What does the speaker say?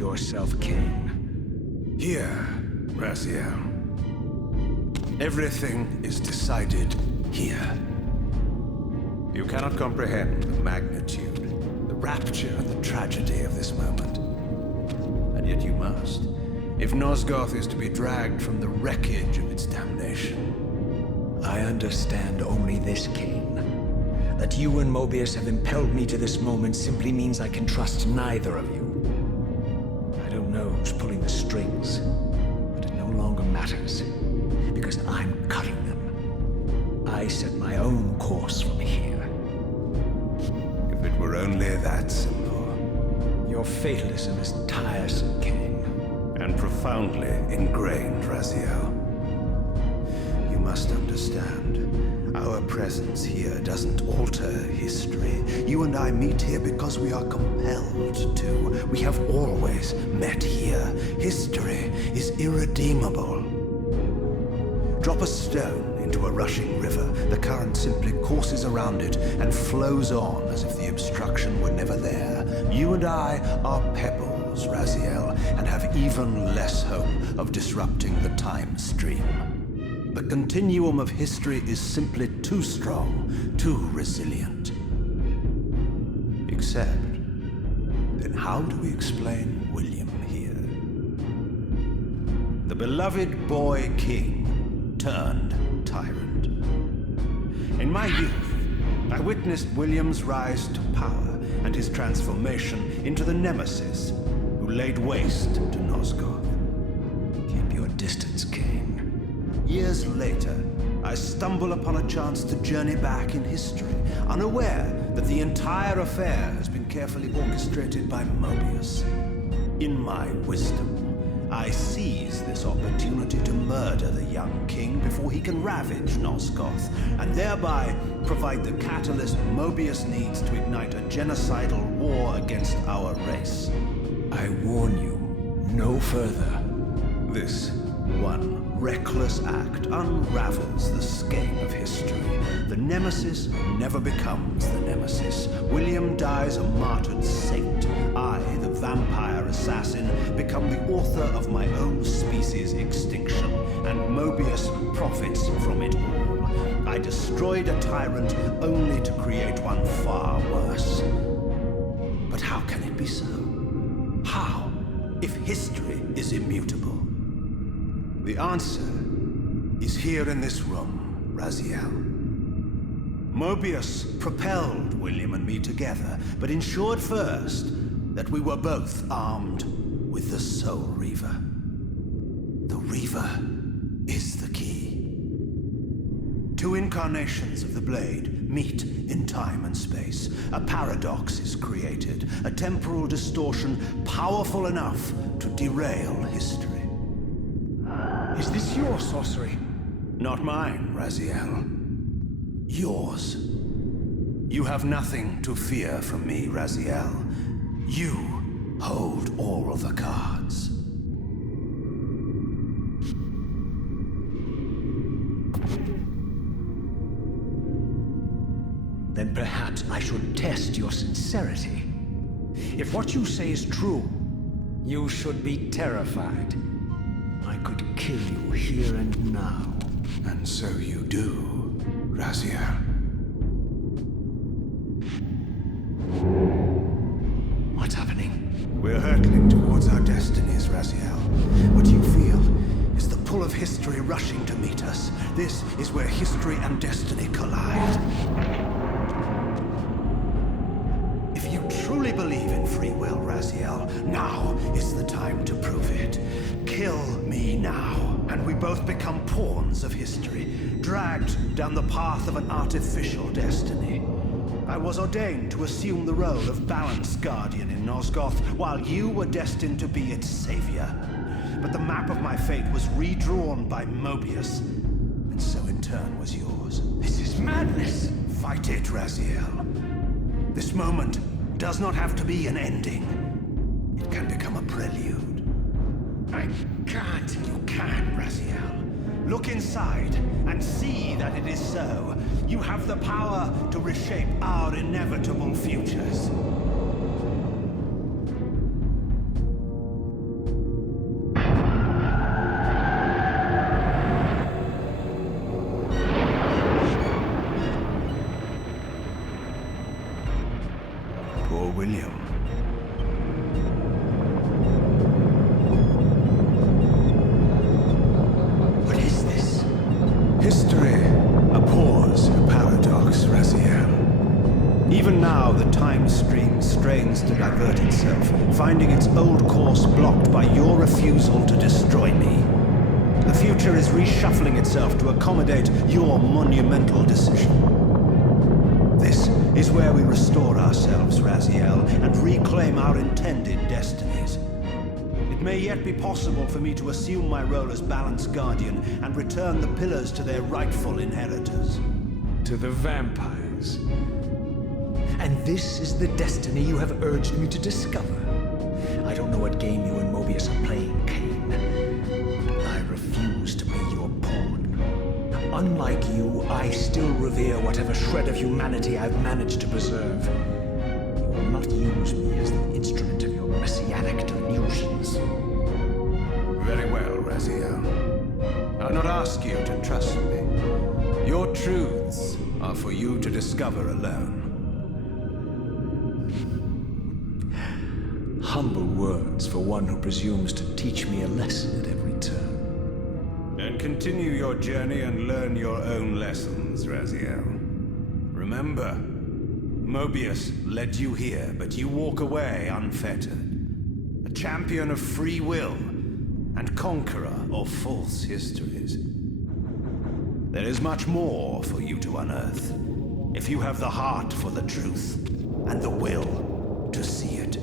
yourself, Kain. Here, Raziel. Everything is decided here. You cannot comprehend the magnitude, the rapture, and the tragedy of this moment. And yet you must, if Nosgoth is to be dragged from the wreckage of its damnation. I understand only this, Kain. That you and Mobius have impelled me to this moment simply means I can trust neither of you. I don't know who's pulling the strings, but it no longer matters, because I'm cutting them. I set my own course from here. If it were only that simple. Your fatalism is tiresome, Kain. And profoundly ingrained, Raziel. You must understand. Our presence here doesn't alter history. You and I meet here because we are compelled to. We have always met here. History is irredeemable. Drop a stone into a rushing river. The current simply courses around it and flows on as if the obstruction were never there. You and I are pebbles, Raziel, and have even less hope of disrupting the time stream. The continuum of history is simply too strong, too resilient. Except, then how do we explain William here? The beloved boy king turned tyrant. In my youth, I witnessed William's rise to power and his transformation into the nemesis who laid waste to Nosgoth. Keep your distance, Kain. Years later, I stumble upon a chance to journey back in history, unaware that the entire affair has been carefully orchestrated by Mobius. In my wisdom, I seize this opportunity to murder the young king before he can ravage Nosgoth, and thereby provide the catalyst Mobius needs to ignite a genocidal war against our race. I warn you, no further. This one reckless act unravels the skein of history. The nemesis never becomes the nemesis. William dies a martyred saint. I, the vampire assassin, become the author of my own species' extinction, and Mobius profits from it all. I destroyed a tyrant only to create one far worse. But how can it be so? How, if history is immutable? The answer is here in this room, Raziel. Mobius propelled William and me together, but ensured first that we were both armed with the Soul Reaver. The Reaver is the key. Two incarnations of the blade meet in time and space. A paradox is created, a temporal distortion powerful enough to derail history. Is this your sorcery? Not mine, Raziel. Yours. You have nothing to fear from me, Raziel. You hold all the cards. Then perhaps I should test your sincerity. If what you say is true, you should be terrified. I could kill you here and now. And so you do, Raziel. What's happening? We're hurtling towards our destinies, Raziel. What you feel is the pull of history rushing to meet us. This is where history and destiny collide. If you truly believe in free will, Raziel, now is the time to prove it. Kill me now, and we both become pawns of history, dragged down the path of an artificial destiny. I was ordained to assume the role of balanced guardian in Nosgoth, while you were destined to be its savior. But the map of my fate was redrawn by Mobius, and so in turn was yours. This is madness! Fight it, Raziel. This moment does not have to be an ending. It can become a prelude. I can't. You can, Raziel. Look inside and see that it is so. You have the power to reshape our inevitable futures. History abhors a paradox, Raziel. Even now, the time stream strains to divert itself, finding its old course blocked by your refusal to destroy me. The future is reshuffling itself to accommodate your monumental decision. This is where we restore ourselves, Raziel, and reclaim our intended destinies. It may yet be possible for me to assume my role as Balance Guardian and return the pillars to their rightful inheritors. To the vampires. And this is the destiny you have urged me to discover. I don't know what game you and Mobius are playing, Kain. I refuse to be your pawn. Unlike you, I still revere whatever shred of humanity I've managed to preserve. You will not use me as the instrument of your messianic delusions. Very well, Raziel. I'll not ask you to trust me. Your truths are for you to discover alone. Humble words for one who presumes to teach me a lesson at every turn. Then continue your journey and learn your own lessons, Raziel. Remember, Mobius led you here, but you walk away unfettered. A champion of free will and conqueror of false histories. There is much more for you to unearth, if you have the heart for the truth and the will to see it.